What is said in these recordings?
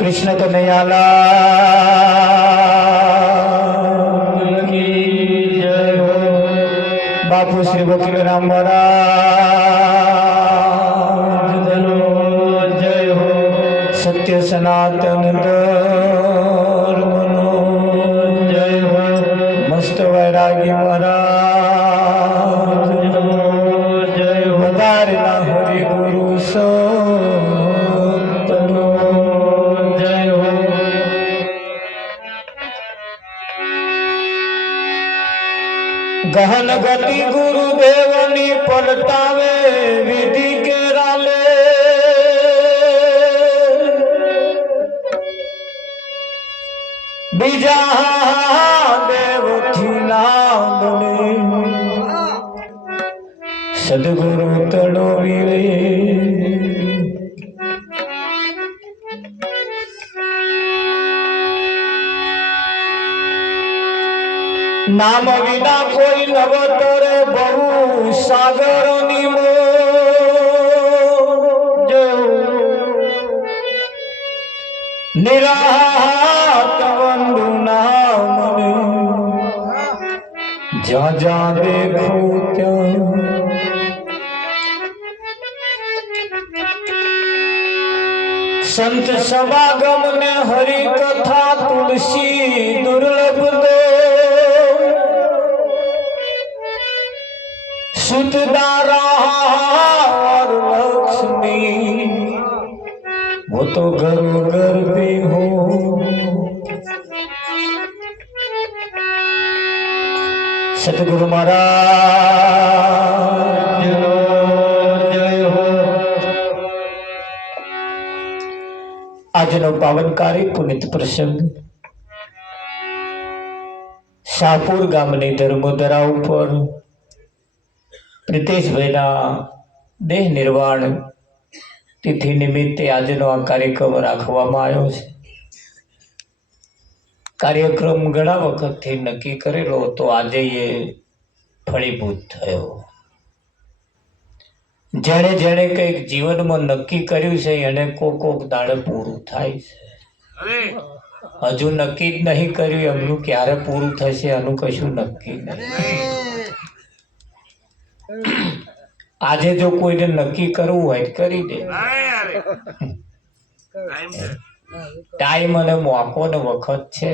कृष्ण कन्हैया बापू श्री वकील राम महाराज जय हो। सत्य सनातन धर्मनो जय हो। मस्त वैरागी महाराज जय हो। વધારેલા હરિ ગુરુ સંતનો જય હો। ગહન ગતિ ગુરુદેવની પલટાવે વિધિ કેરાલે બીજા દેવથી ના બને સદગુરુ તળોવી રે। નામ વિના કોઈ નવતરે બહુ સાગરની મોજ નિરાત વંદુ નામને જ્યાં જ્યાં દેખું ત્યાં સંત સભાગમ ને હરિ કથા તુલસી દુર્લભ દો सुतदारा और लक्ष्मी वो तो घर घर पे हो। सतगुरु महाराज जय हो। આજનો પાવનકારી પુનિત પ્રસંગ શાહપુર ગામની ધર્મોદરા ઉપર પ્રિતેશભાઈના દેહ નિર્વાણ તિથિ નિમિત્તે આજનો આ કાર્યક્રમ રાખવામાં આવ્યો છે। કાર્યક્રમ ઘણા વખતથી નક્કી કરેલો હતો, આજે એ ફળીભૂત થયો। જેણે જેણે કંઈક જીવનમાં નક્કી કર્યું છે એને કોક દાડે પૂરું થાય છે। હજુ નક્કી જ નહીં કર્યું એમનું ક્યારે પૂરું થશે એનું કશું નક્કી નહીં। આજે જો કોઈને નક્કી કરવું હોય કરી દે, ટાઈમ અને મોકો ને વખત છે।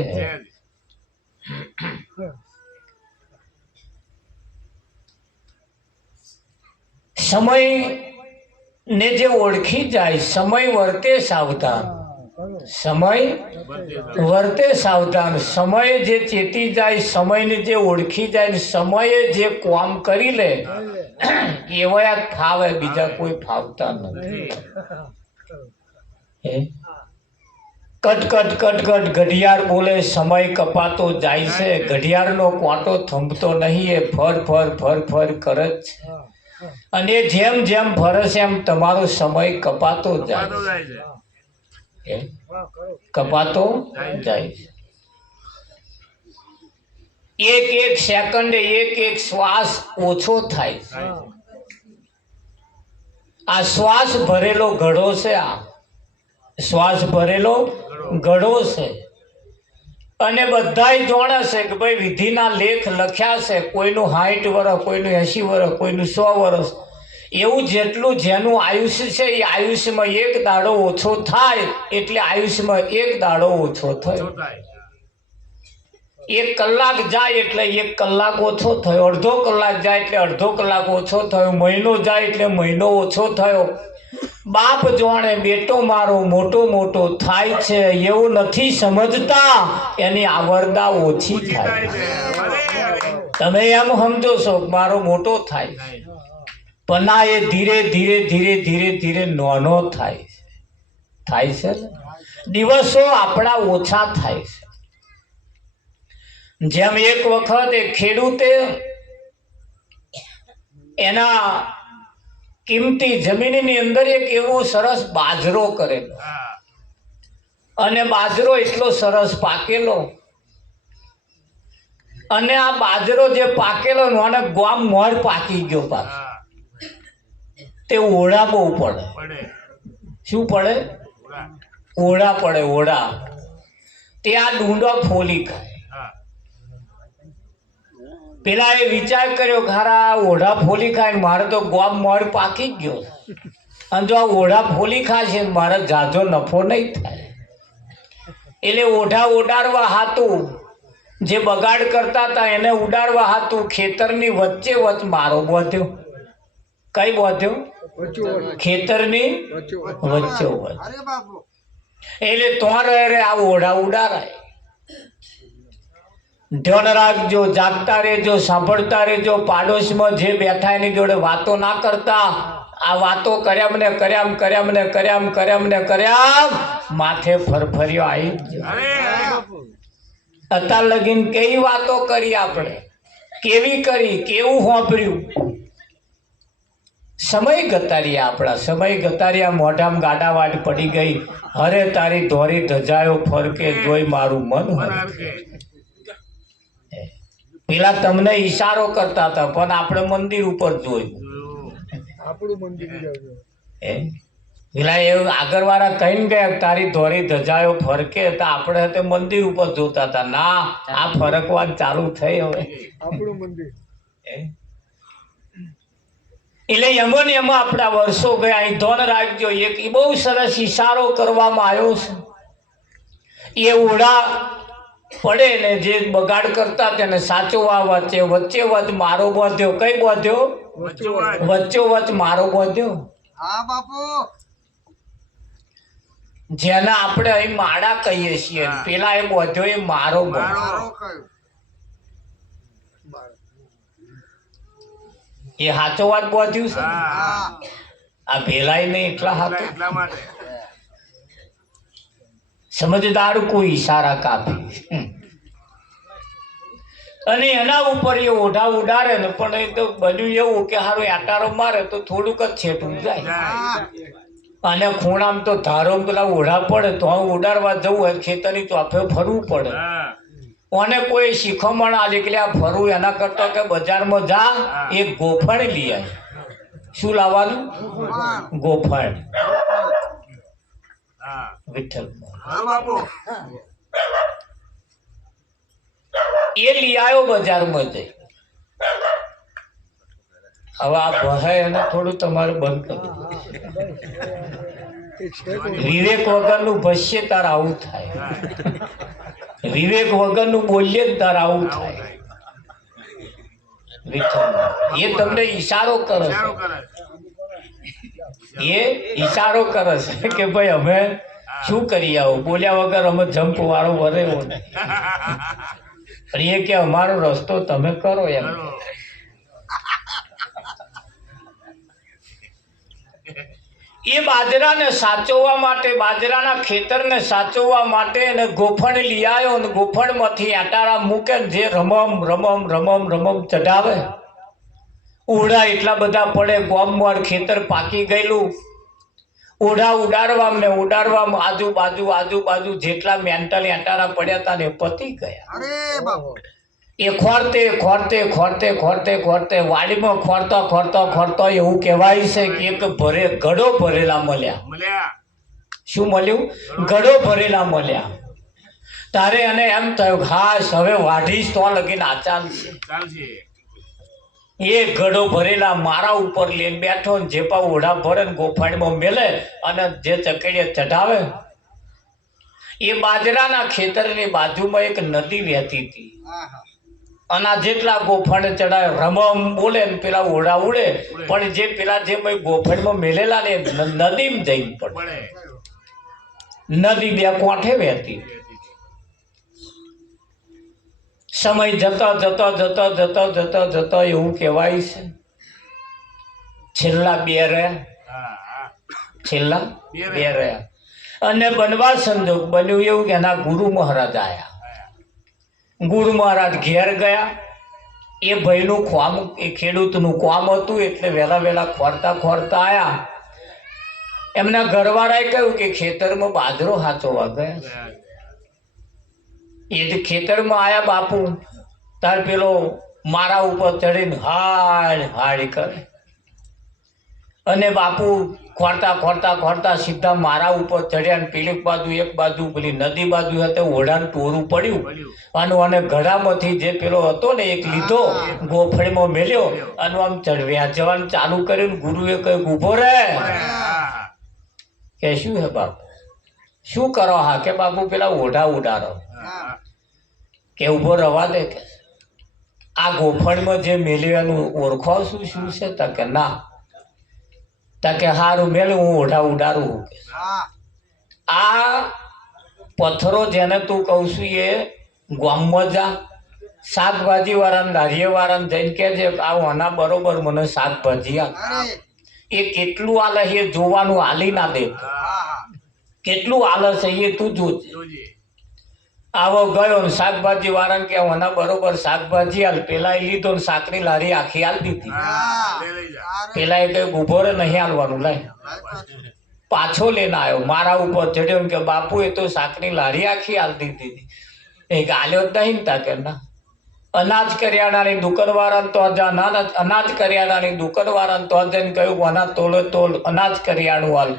સમય ને જે ઓળખી જાય, સમય વર્તે સાવધાન, સમય વર્તે સાવધાન, સમય જે ચેતી જાય, સમયને જે ઓળખી જાય ને સમયે જે કામ કરી લે એવા જ ફાવે, બીજા કોઈ ફાવતા નથી। કટ કટ કટ કટ ઘડિયાળ બોલે, સમય કપાતો જાય છે, ઘડિયાળનો કાંટો થંભતો નહીં, એ ફર ફર ફર ફર કરે જ છે। અને જેમ જેમ ફરે છે એમ તમારો સમય કપાતો જાય છે, કપાતો જાય છે। એક એક સેકન્ડે એક એક શ્વાસ ઓછો થાય છે। આ શ્વાસ ભરેલો ઘડો છે, આ શ્વાસ ભરેલો ઘડો છે। અને બધાય જાણે છે કે ભાઈ વિધિના લેખ લખ્યા છે, કોઈનું 60 વર્ષ, કોઈનું 80 વર્ષ, કોઈનું 100 વર્ષ, એવું જેટલું જેનું આયુષ્ય છે એ આયુષ્યમાં એક દાડો ઓછો થાય એટલે આયુષ્યમાં એક દાડો ઓછો થયો। 1 કલાક જાય એટલે 1 કલાક ઓછો થયો, અડધો કલાક જાય એટલે અડધો કલાક ઓછો થયો, મહિનો જાય એટલે મહિનો ઓછો થયો। બાપ જોણે બેટો મારો મોટો મોટો થાય છે એવું નથી સમજતા, એની આવરદા ઓછી થાય। તમે એમ સમજો છો મારો મોટો થાય, પણ ના, એ ધીરે ધીરે ધીરે ધીરે ધીરે નાનો થાય છે। દિવસો આપણા ઓછા થાય છે। જેમ એક વખત એક ખેડૂતે એના કિંમતી જમીનની અંદર એક એવો સરસ બાજરો કરેલો, અને બાજરો એટલો સરસ પાકેલો અને આ બાજરો જે પાકેલો ને અને ગામ મોર પાકી ગયો પાછો તે ઓળા બહુ પડે. શું પડે? ઓળા પડે. ઓળા તે આ ડુંડા ફોલી ખાય. પેલા એ વિચાર કર્યો ખારા ઓઢા ફોલી ખાય મારે તો ગામ મોર પાકી જ ગયો અને જો આ ઓઢા ફોલી ખાશે મારે જાજો નફો નહીં થાય. એટલે ઓઢા ઉડાડવા હાતું જે બગાડ કરતા હતા એને ઉડાડવા હાતું ખેતરની વચ્ચે વચ મારો બોધ્યો. કઈ બોધ્યો? ખેતરની વચ્ચે વચ. એટલે તોરે આ ઓઢા ઉડાડાય. ધ્યાન રાખજો, જાગતા રહેજો, સાંભળતા રહેજો. પાડોશમાં જે બેઠા એની જોડે વાતો ના કરતા. આ વાતો કર્યામ માથે ફરફરિયો આવી ગયો. અત્યાર લગીન કેવી વાતો કરી આપણે, કેવી કરી, કેવું સાંભળ્યું. સમય ગતાર્યા આપણા, સમય ગતાર્યા. મોઢામાં ગાડાવાટ પડી ગઈ. હરે તારી ધોરી ધજાયો ફરકે જોઈ મારું મન. પેલા તમને ઈશારો કરતા હતા પણ આપણે મંદિર ઉપર જોયું. પેલા એવું આગળ વાળા કહીને ગયા તારી ધોરી ધજાયો ફરકે તો આપણે મંદિર ઉપર જોતા હતા. ના, આ ફરકવાત ચાલુ થઈ હવે. એટલે એમાં ને એમાં આપણા વર્ષો ગયા. અહીં ધોન રાખજો, એક બહુ સરસ ઈશારો કરવામાં આવ્યો છે. એ ઓઢા પડે ને જે બગાડ કરતા તેને સાચવવા વચ્ચે વચ મારો બોધ્યો. કઈ બોધ્યો? વચ્ચો વચ મારો બોધ્યો. જેના આપણે અહીં માળા કહીએ છીએ, પેલા એ બોધ્યો એ મારો બોધ્યો. એ સાચો વાત બોધ્યું છે. આ ભેલાય નહીં એટલા હાથો. સમજદાર કોઈ ઈશારા કાપી અને એના ઉપર એ ઓઢા ઉડાડે ને પણ એ તો બન્યું એવું કે હારું આટારો મારે તો થોડુંક જ છેટું જાય અને ખૂણામાં તો ધારો પેલા ઓઢા પડે તો ઉડાડવા જવું હોય ખેતરની ચોફે ફરવું પડે. અને કોઈ શીખમણ આજે કે આ ફરવું એના કરતા કે બજારમાં જા એક ગોફણ લઈ આવે. શું લાવવાનું? ગોફણ. વિઠ્ઠલ એ લઈ આવ્યો બજારમાં જઈ. હવે આ ભરાય અને થોડું તમારે બંધ કરવું. વિવેક વગરનું ભસ્ય તાર આવું થાય. વિવેક વગરનું બોલીએ જ તાર આવું થાય. વિઠ્ઠલ એ તમને ઈશારો કરે છે. એ ઈશારો કરે છે કે ભાઈ અમે શું કરી આવો, બોલ્યા વગર અમે જંપ વાળો વરેવો નહીં. પણ એ કે અમારો રસ્તો તમે કરો એમ. એ બાજરાને સાચવવા માટે, બાજરાના ખેતરને સાચવવા માટે એને ગોફણ લઈ આવ્યો અને ગોફણમાંથી આટારા મૂકે જે રમમ ચઢાવે. ઓઢા એટલા બધા પડે, ગોમવાર ખેતર પાકી ગયેલું. ઓઢા ઉડાડવામાં આજુબાજુ જેટલા મેન્ટલ આટારા પડ્યા હતા ને પતી ગયા. એ ખોરતે વાડીમાં ખોરતા એવું કહેવાય છે કે એક ગળો ભરેલા મળ્યા. શું મળ્યું? ગળો ભરેલા મળ્યા. તારે એને એમ થયું ખાસ હવે વાઢીશ તો લગીને આ ચાલશે. એ ગળો ભરેલા મારા ઉપર લઈને બેઠો ને જેપા ઓઢા ભરે ને ગોફાણીમાં મેલે અને જે ચકેડીએ ચઢાવે. એ બાજરાના ખેતરની બાજુમાં એક નદી વહેતી હતી અને જેટલા ગોફણ ચડાય રમમ બોલે ને પેલા ઓઢા ઉડે પણ જે પેલા જે ગોફણમાં મેલેલા ને નદીમાં જઈને પડે. નદી બે કોઠે વહેતી. સમય જતો એવું કહેવાય છે છેલ્લા બે રહ્યા. અને બનવા સંજોગ બન્યું એવું કે એના ગુરુ મહારાજ આયા. ગુરુ મહારાજ ઘેર ગયા. એ ભાઈનું કામ, એ ખેડૂતનું કામ હતું એટલે વહેલા ખોરતા આયા. એમના ઘરવાળાએ કહ્યું કે ખેતરમાં બાજરો હાચવવા ગયા. એ ખેતરમાં આયા બાપુ તાર પેલો મારા ઉપર ચડીને હાડ હાડ કરે અને બાપુ ખોરતા ખોરતા ખોરતા સીધા મારા ઉપર ચડ્યા ને પેલી બાજુ એક બાજુ પેલી નદી બાજુ હતી ઓઢાનું ટોરું પડ્યું અને ગળામાંથી જે પેલો હતો ને એક લીધો ગોફળીમાં મેલ્યો અને આમ ચડવ્યા જવાનું ચાલુ કર્યું ને ગુરુએ કહ્યું ઊભો રે કે શું હે બાપુ શું કરો હા કે બાપુ પેલા ઓઢા ઉડાડો કે ઊભો રવા દે કે આ ગોફળમાં જે મેલ્યું એનું ઓળખો શું છે તા કે ના કે હારું મેલું હું ઓઢા ઉડાડું આ પથ્થરો જેને તું કહું છું એ ગામમાં જા શાકભાજી વાળાને લારીએ વાળાને જઈને કે છે આ આના બરોબર મને શાકભાજી આપ એ કેટલું આલે એ જોવાનું હાલી ના દે કેટલું આલે છે એ તું જોજે આવો ગયો ને શાકભાજી વાળાને કે આના બરોબર શાકભાજી હાલ પેલા એ લીધો ને સાકરી લારી આખી હાલ દીધી પેલા એ કઈ ઉભો રે નહીં હાલવાનું લાય પાછો લઈને આવ્યો મારા ઉપર ચડ્યો કે બાપુ એ તો સાકરી લારી આખી હાલ દીધી એ ગાલ્યો જ નહીં તા કે ના અનાજ કરિયાણાની દુકાન વાળાને તો અનાજ કરિયાણાની દુકાન વાળાને તો જઈને કહ્યું અનાજ તોલે તોલ અનાજ કરિયાણું હાલ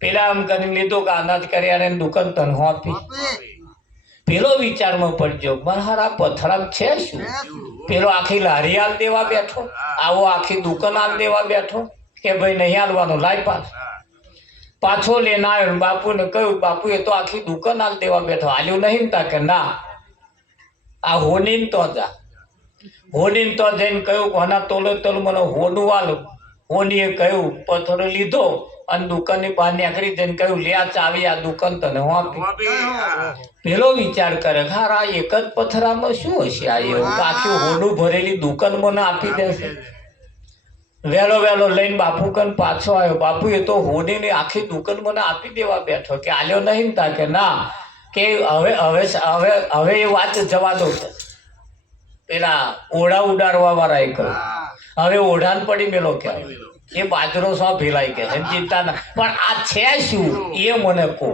પેલા એમ કરીને લીધું કે અનાજ કરિયાણાની દુકાન તને આપી પેલો વિચારમાં પડજો મારા પથરામ છે શું પેલો આખી લારી હાલ દેવા બેઠો આવો આખી દુકાન હાલ દેવા બેઠો કે ભાઈ નહીં હાલવાનું લાય પાછો લઈને આવ્યો બાપુને કહ્યું બાપુ એ તો આખી દુકાન હાલ દેવા બેઠો હાલ્યું નહીં તા કે ના આ હોનીને તો જા હોનીને તો જઈને કહ્યું આના તોલે તોલ મને હોનું હાલ હોનીએ કહ્યું પથ્થરો લીધો અને દુકાનની બહાર નીકળી જઈને કહ્યું લે આ ચાવી આ દુકાન તને હું આપી પેલો વિચાર કરે હારા એક જ પથરામાં શું હશે આ એવું આખી હોડું ભરેલી દુકાન મને આપી દેશે વહેલો વહેલો લઈને બાપુ કન પાછો આવ્યો બાપુ એ તો હોડીની આખી દુકાન મને આપી દેવા બેઠો કે આલ્યો નહીં તા કે ના કે હવે હવે હવે હવે એ વાત જવા દો પેલા ઓઢા ઉડાડવા વાળા એ કહ્યું હવે ઓઢાન પડી મેલો કહેવાય એ બાજરો સો ભેલાઈ ગયા ચિંતા ના પણ આ છે શું એ મને કહો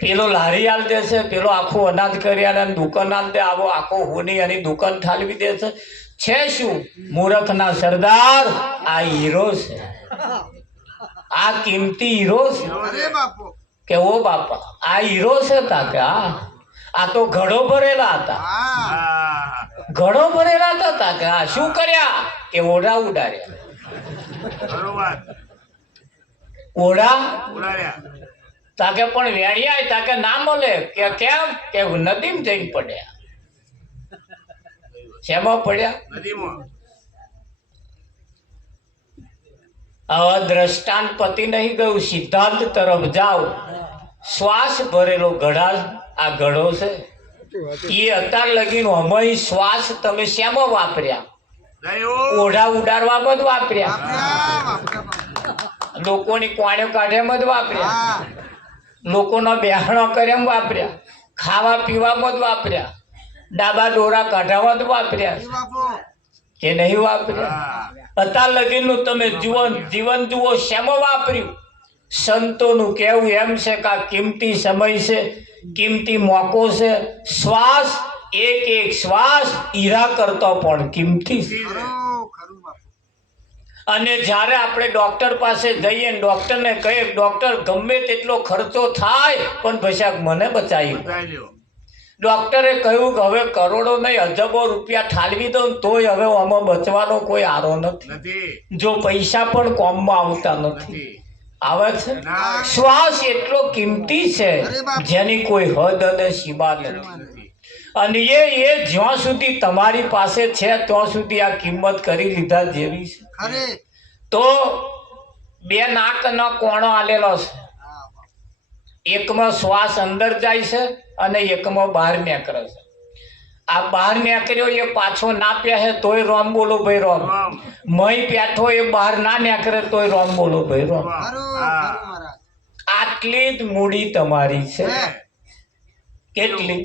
પેલો લારી હાલ દેશે પેલો આખું અનાજ કરિયાણાની દુકાન હાલ દે આવો આખો હોની એની દુકાન ઠાલવી દેશે છે શું મૂર્ખના સરદાર આ હીરો છે આ કિંમતી હીરો છે કે ઓ બાપા આ હીરો છે તા કે આ તો ઘડો ભરેલા હતા ઘડો ભરેલા હતા તા કે હા શું કર્યા કે ઓઢા ઉડાડ્યા ઓઢા તાકે પણ વેણ્યા તાકે ના મળે કે કેમ કે નદીમાં જઈને પડ્યા શેમાં પડ્યા હવે દ્રષ્ટાંત પતિ નહીં ગયું સિદ્ધાંત તરફ જાઓ શ્વાસ ભરેલો ઘડા આ ઘડો છે એ અત્યાર લગીનો અમય શ્વાસ તમે શેમાં વાપર્યા ઓઢા ઉડાડવામાં જ વાપર્યા લોકોની કોણ્યો કાઢ્યામાં જ વાપર્યા લોકોનો બેહણો કર્યામાં વાપર્યા ખાવા પીવામાં જ વાપર્યા ડાબા ડોરા કાઢવામાં જ વાપર્યા કે નહીં વાપર્યા અત્યાર લગીનું તમે જીવન જુઓ શેમાં વાપર્યું સંતોનું કહેવું એમ છે કે આ કિંમતી સમય છે કિંમતી મોકો છે શ્વાસ એક એક શ્વાસ હીરા કરતો પણ કિંમતી છે અને જ્યારે આપણે ડોક્ટર પાસે જઈએ ડોક્ટરને કહીએ ડોક્ટર ગમે તેટલો ખર્ચો થાય પણ પછી મને બચાવી ડોક્ટરે કહ્યું કે હવે કરોડો નહીં અજબો રૂપિયા ઠાલવી દો તોય હવે આમાં બચવાનો કોઈ આરો નથી જો પૈસા પણ કોમમાં આવતા નથી આવે છે શ્વાસ એટલો કિંમતી છે જેની કોઈ હદ અને સીમા નથી અને એ જ્યાં સુધી તમારી પાસે છે ત્યાં સુધી આ કિંમત કરી લીધા જેવી છે તો બે નાકનો કોણો આલેલો છે એકમાં શ્વાસ અંદર જાય છે અને એકમાં બહાર નીકળે છે આ બહાર નીકળ્યો એ પાછો ના પહેરે તોય રોમ બોલો ભાઈ રોમ મય પેઠો એ બહાર ના નીકળે તોય રોમ બોલો ભાઈ રોમ આટલી જ મૂડી તમારી છે કેટલી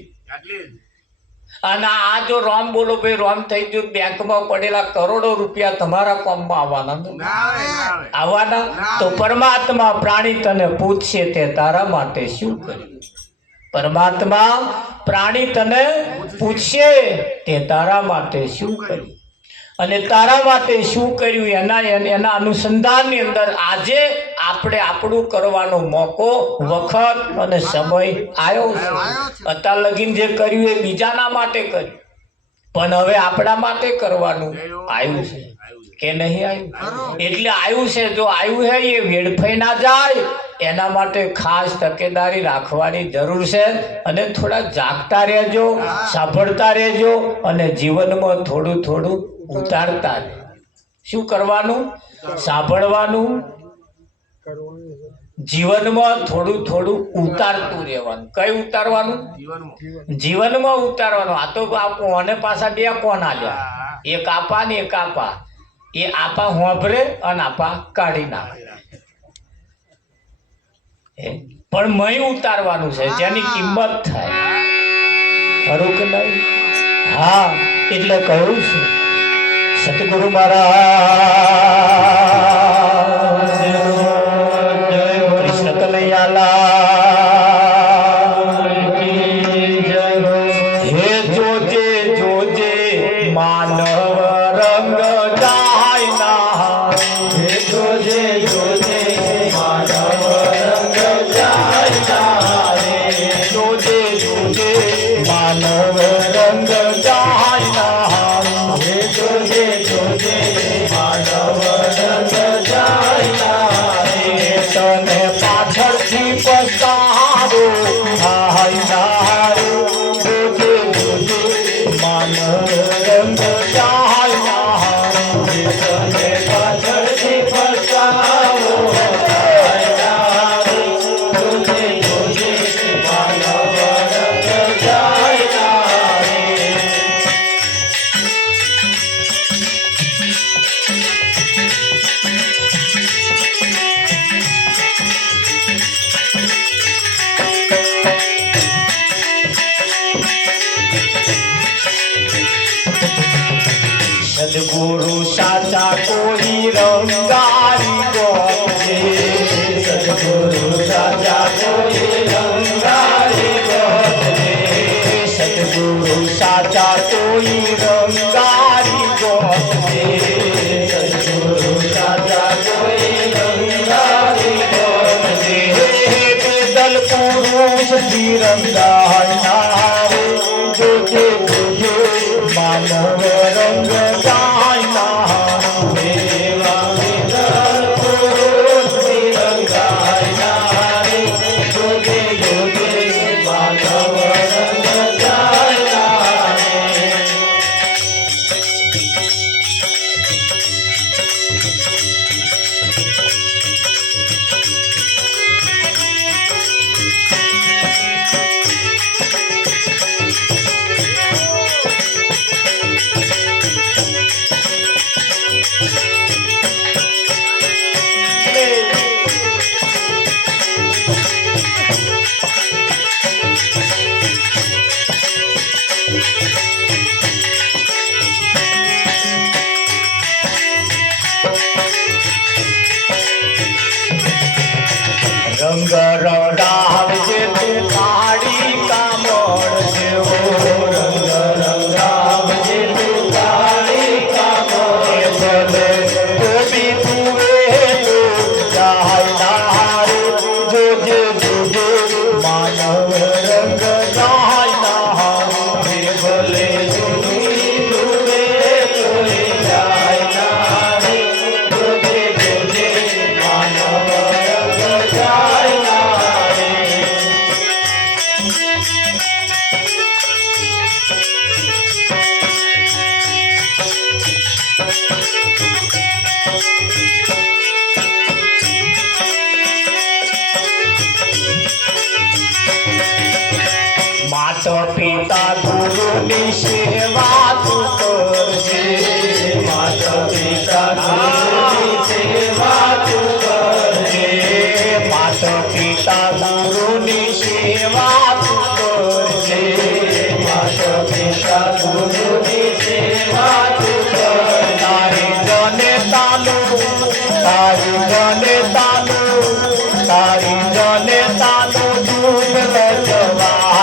અને આ જો રોમ બોલો ભાઈ રોમ થઈ ગયું બેંકમાં પડેલા કરોડો રૂપિયા તમારા કોમમાં આવવાના તો પરમાત્મા પ્રાણી તને પૂછશે તે તારા માટે શું કર્યું પરમાત્મા પ્રાણી તને પૂછશે કે તારા માટે શું કર્યું અને તારા માટે શું કર્યું, એના અનુસંધાનની અંદર આજે આપણે આપણું કરવાનો મોકો, વખત અને સમય આવ્યો છે. અત્યાર લગીન જે કર્યું એ બીજાના માટે કર્યું, પણ હવે આપણા માટે કરવાનું આવ્યું છે કે નહીં આવ્યું? એટલે આવ્યું છે. જો આવ્યું છે એ વેડફાઈ ના જાય એના માટે ખાસ તકેદારી રાખવાની જરૂર છે. અને થોડા જાગતા રહેજો, સાંભળતા રહેજો અને જીવનમાં થોડું થોડું ઉતારતા રહે. શું કરવાનું? સાંભળવાનું, જીવનમાં થોડું થોડું ઉતારતું રહેવાનું. કઈ ઉતારવાનું? જીવનમાં ઉતારવાનું. આ તો કોને પાછા બે કોણ આલ્યા, એક આપા ને એક આપા. એ આપા હોંભરે અને આપા કાઢી નાખે. પણ મય ઉતારવાનું છે જેની કિંમત થાય. ખરું કે નહીં? હા, એટલે કહ્યું છે સતગુરુ મહારાજ કૃષ્ણ કનૈયાલાલ હે જોજે જોજે માનવ રંગ જાય ના, હે જોજે જોજે માનવ રંગ જાય ના, જોજે જોજે માનવ રંગ જાય ના, હે જોજે જોજે માનવ રંગ જાય ના, તને પાછળથી પસ્તાવો થાય ના, જોજે જોજે માનવ રંગ જાય ના, તને પાછળથી પસ્તાવો થાય ના, જોજે જોજે માનવ રંગ જાય ના. સદગુરુ સાચા કોઈ રંગારી ગોતે, સદગુરુ સાચા કોઈ રંગારી ગોતે, સદગુરુ સાચા કોઈ રંગારી ગોતે, સદગુરુ સાચા કોઈ રંગારી ગોતે, પેદલ પુરુષ તિરંગાય નારે, જોજે જોજે માનવ રંગ જાય ના, દેવા પેદલ પુરુષ તિરંગાય નારે, જોજે જોજે માનવ રંગ જાય ના. રંગ રંગાવજે તું કાળી કામળ જેવો, રંગ રંગાવજે તું કાળી કામળ, ભલે ગોપી તું વેલો જાય નારે, જોજે જોજે માનવ રંગ જાય નારે, ભલે ગોપી તું વેલો જાય નારે, જોજે જોજે માનવ રંગ જાય નારે. માતા પિતા ગુરુની સેવા તું કરજે, માતા પિતા ગુરુની સેવા તું કરજે, માતા પિતા ગુરુની સેવા તું કરજે, માતા પિતા ગુરુની સેવા તું કરજે. તારી જને તાનું દૂધ લજવા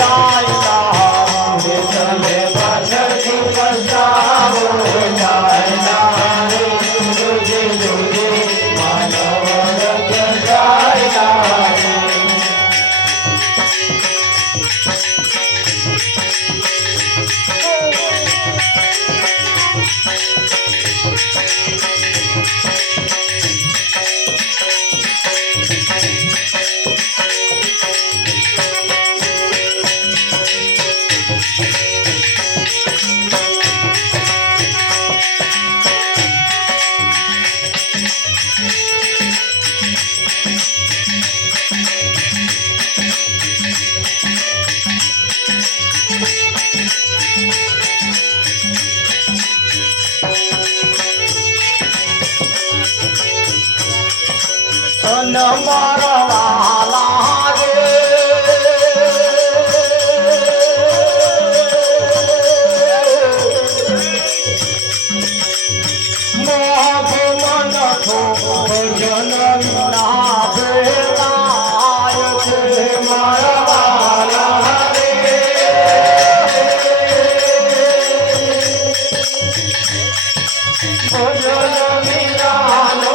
જાય ના રે તમે પાછળથી પસ્તાવો જાય ના રે જોજે જોજે માનવ રથ જાય ના રે મરવાલા રે મોહ મન થો ભજન ના ભેલાય છે મરવાલા રે ભજન વિનાનો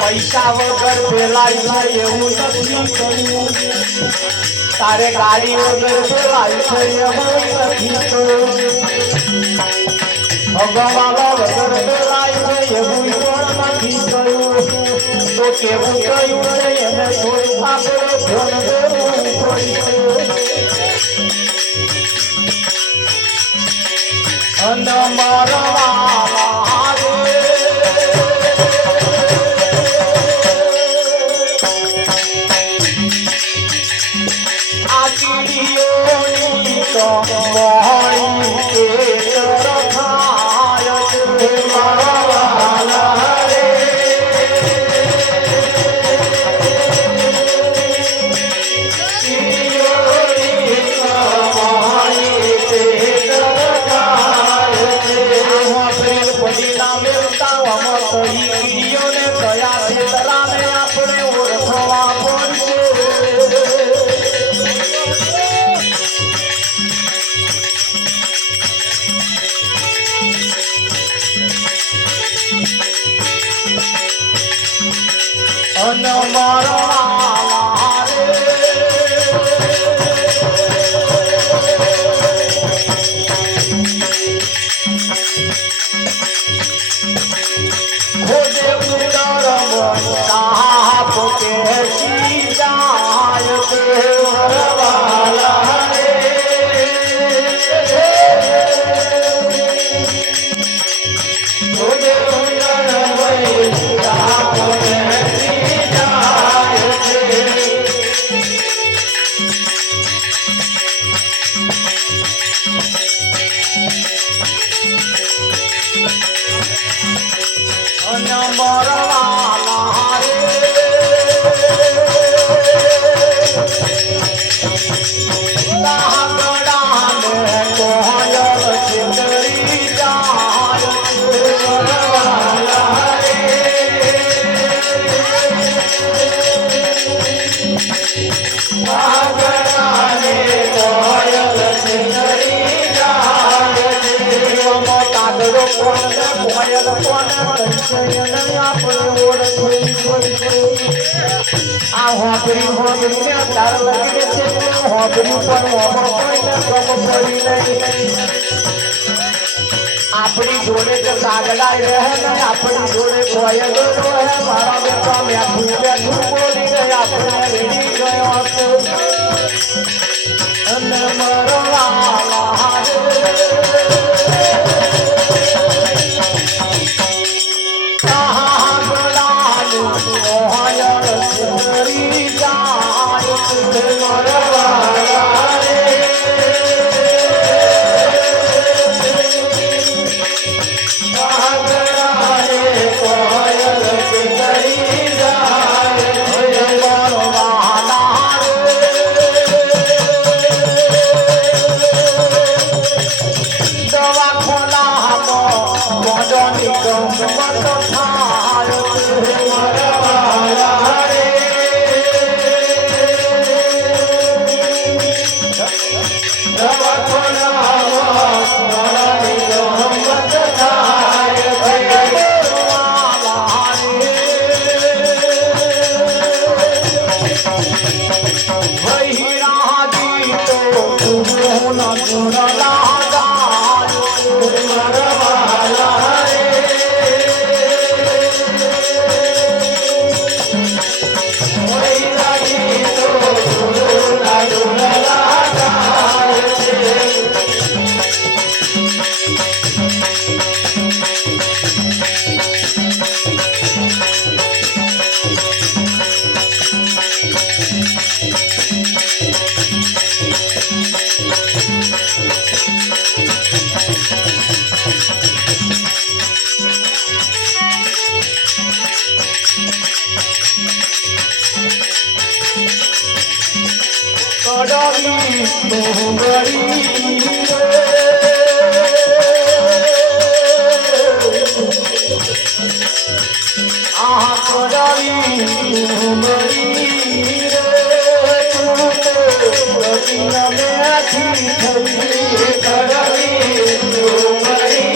પૈસા વગર પેલાય છે એવું નથી કર્યું તારે ગાડી વગર પેલાય છે એવું નથી કર્યું ભગવાન વગર પેલાય છે એવું પણ નથી કર્યું તો કેવું કર્યું છે એને થોડું આપણે ધ્યાન દેવું પડશે અને મરવાલા રે ચીડીઓની તો મોહણી કે તરખાય છે મરવાલા રે ચીડીઓની તો મોહણી કે તરખાય છે આપણે પછી નામે ઉતારવામાં તો ઈ કીડીઓને કયા છેતરાને આપણે ઓળખવા પડશે અને મરવાલા રે ખોજે ઉદર સાપ કે સીજાય કે મરવાલા રે ખોજે ઉદર સાપ કે મરવાલા રે દાગડાને કોયલ ચિતરી જાય મરવાલા રે દાગડાને કોયલ ચિતરી જાય કાગડો કોને કોયલ કોને આપણે આ હોબરી હોબરી તાર લાગે છે હોબરી પર કોઈને કમ પડી નહીં આપણી જોડે તો કાગડા રહે ને આપણી જોડે કોયલ રહે મારા બેટા મેઠું બેઠું બોલી ગઈ આપણે રેડી ગયો હતો અને મરવાલા રે वही राजी तो गुण गुण लागा मरवाला रे वही राजी तो गुण गुण लागा कड़वी डोंगरी आहा कड़वी डोंगरी में थी कड़वी डोंगरी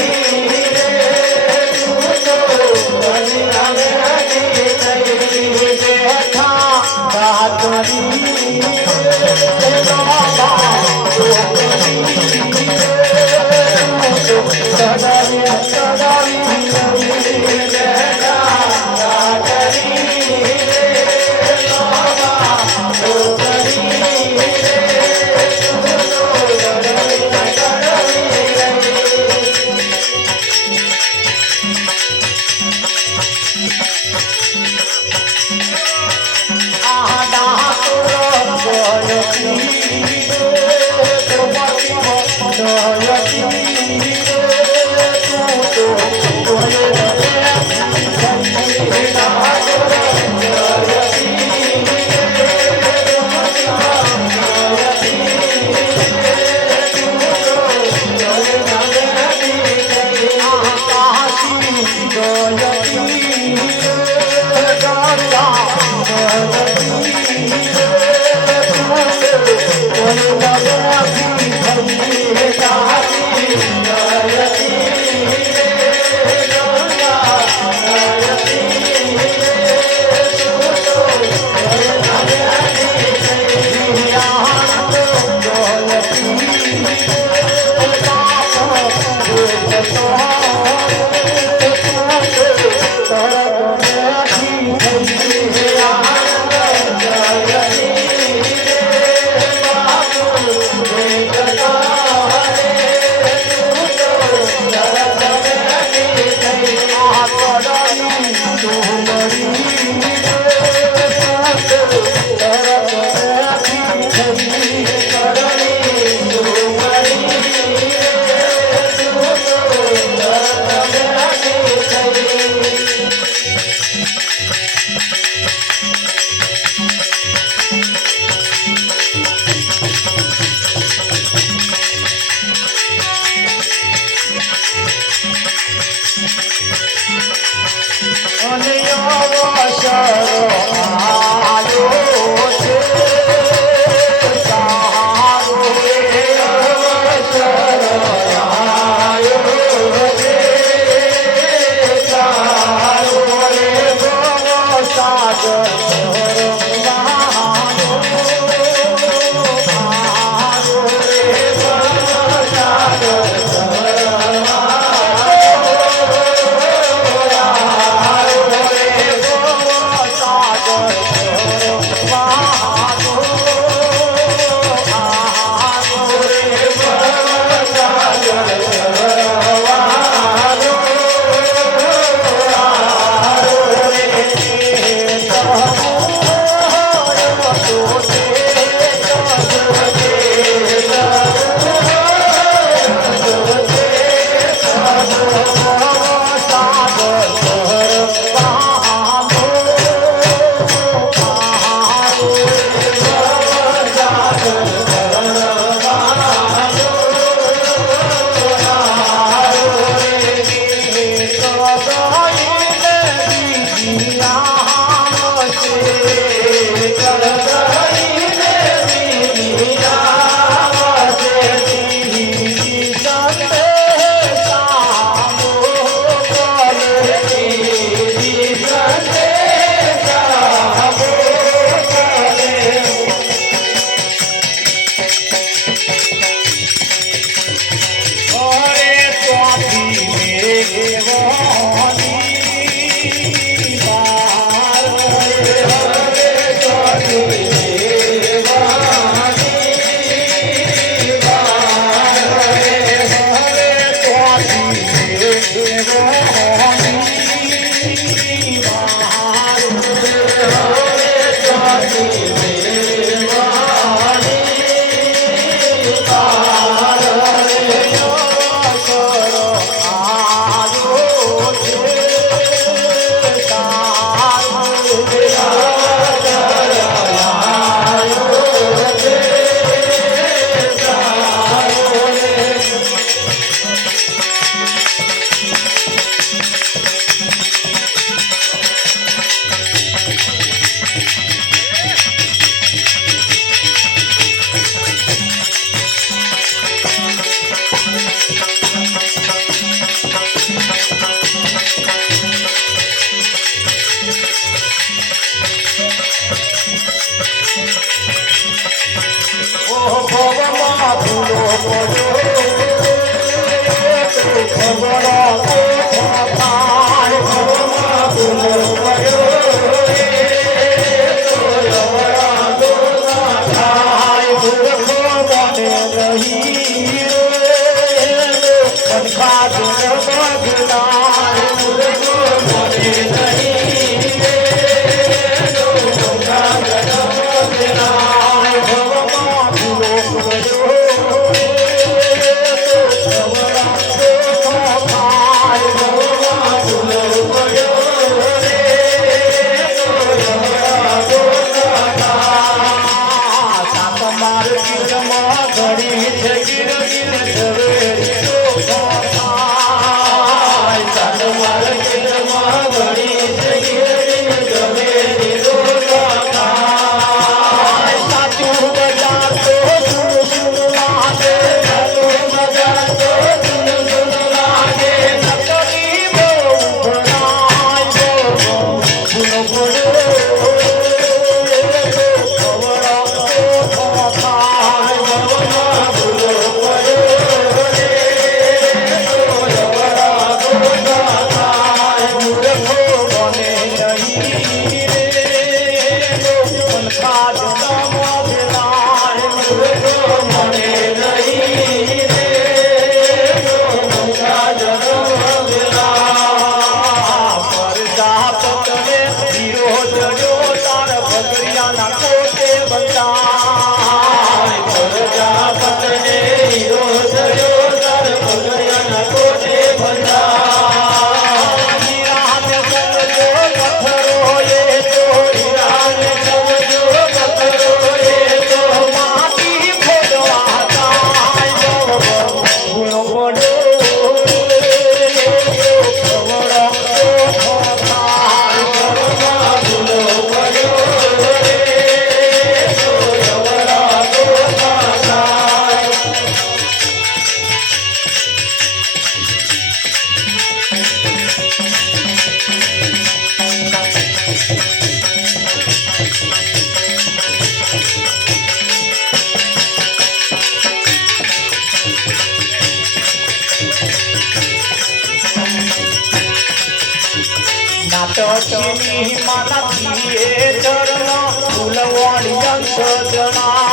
નાટકની માનવી એ ચરણા ફૂલવાળી અંશ જણા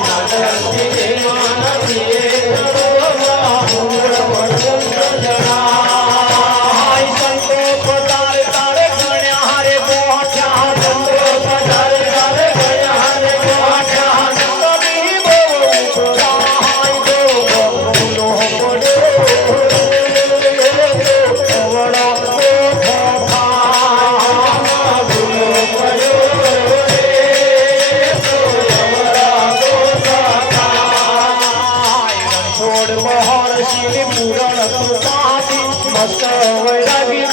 નાટકની માનવી એ ચરણા ફૂલવાળી અંશ જણા સંતો પધારે તારે ગણ્યા રે પહોંચ્યા સંતો પધારે તારે ગણ્યા રે પહોંચ્યા કવિ બહુ સહાય દો ફૂલો પૂરણ મસ્ત વૈરાગી